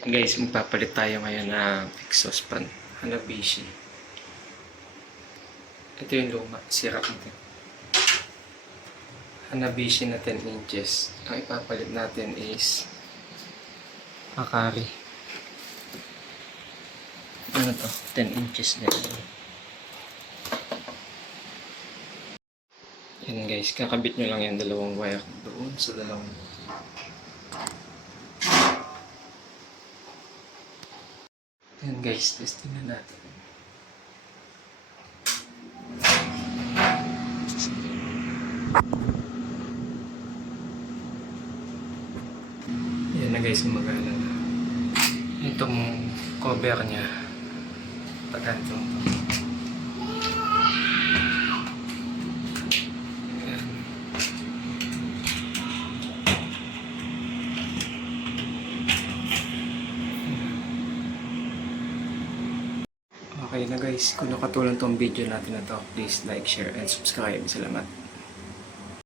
Guys, magpapalit tayo ngayon ng exhaust fan. Hanabishi. Ito yung luma. Sira natin. Hanabishi na 10 inches. Ang ipapalit natin is Akari. Ano to? 10 inches na ito. Yan guys, kakabit nyo lang yung dalawang wire doon sa dalawang. Yan guys, testing na natin. Yan na guys, gumagana na. Itong cover niya, pagkantong to. Yan. Okay na guys, kung nakatulong tong video natin na to, please like, share, and subscribe. Salamat.